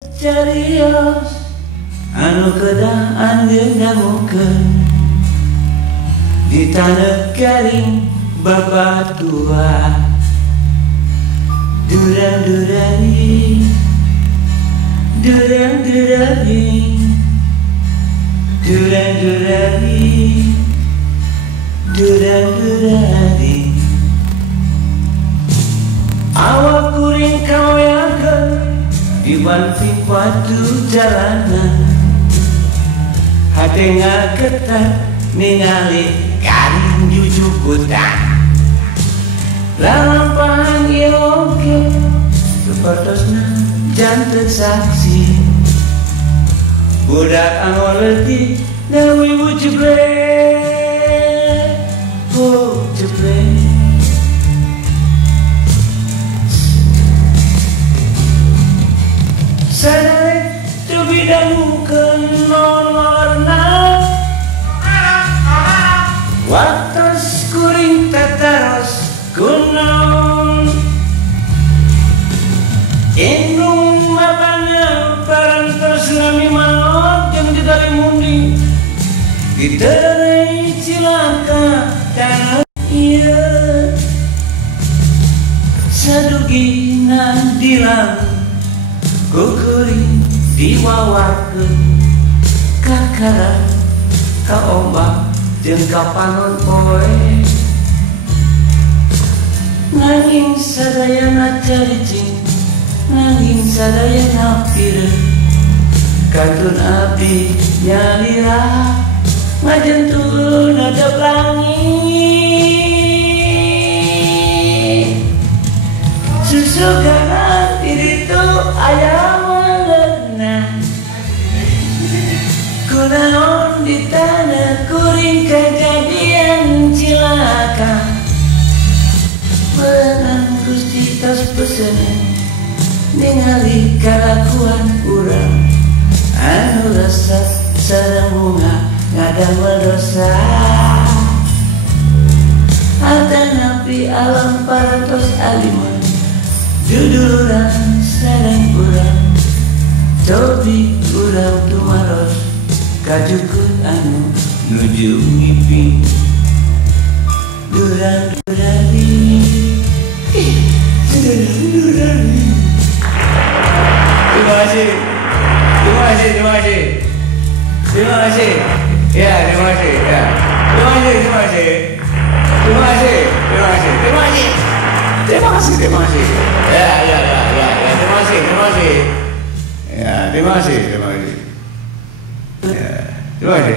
Carios anu kedaan dengamukeun di tanah garing babatua durang-durang durang-durang durang-durang durang-durang awak kuring kaweakeun di banting batu jalanan hate ngagetar ningali garing jujukutan lalampahan ieu oge sapertosna janten saksi budak anu leutik da wibu jeblek oh jeblek sadare teu bidangukeun nonorna waktos kuring tataros kunaon indung mapana parantos nami maot jeung ditali munding diterei cilaka tanah ieu sadugina dilang kukuring diwawarkeun ka karang ka ombak jeung ka panon poe nanging sadayana caricing nanging sadayana pireun kantun abdi nyalira ngajentul nadep langit susugana di ditu aya maleuna kunaon di tanah kuring kejadian cilaka menang Gusti tos pesenan ningali kalakuan urang anu resep sareng bunga ngadamel dosa atanapi alam parantos alimun judulurang sareng urang cobi urang tumaros kajukun anu nuju ngiping durang-durang terima kasih ya terima kasih ya terima kasih ya terima kasih ya terima kasih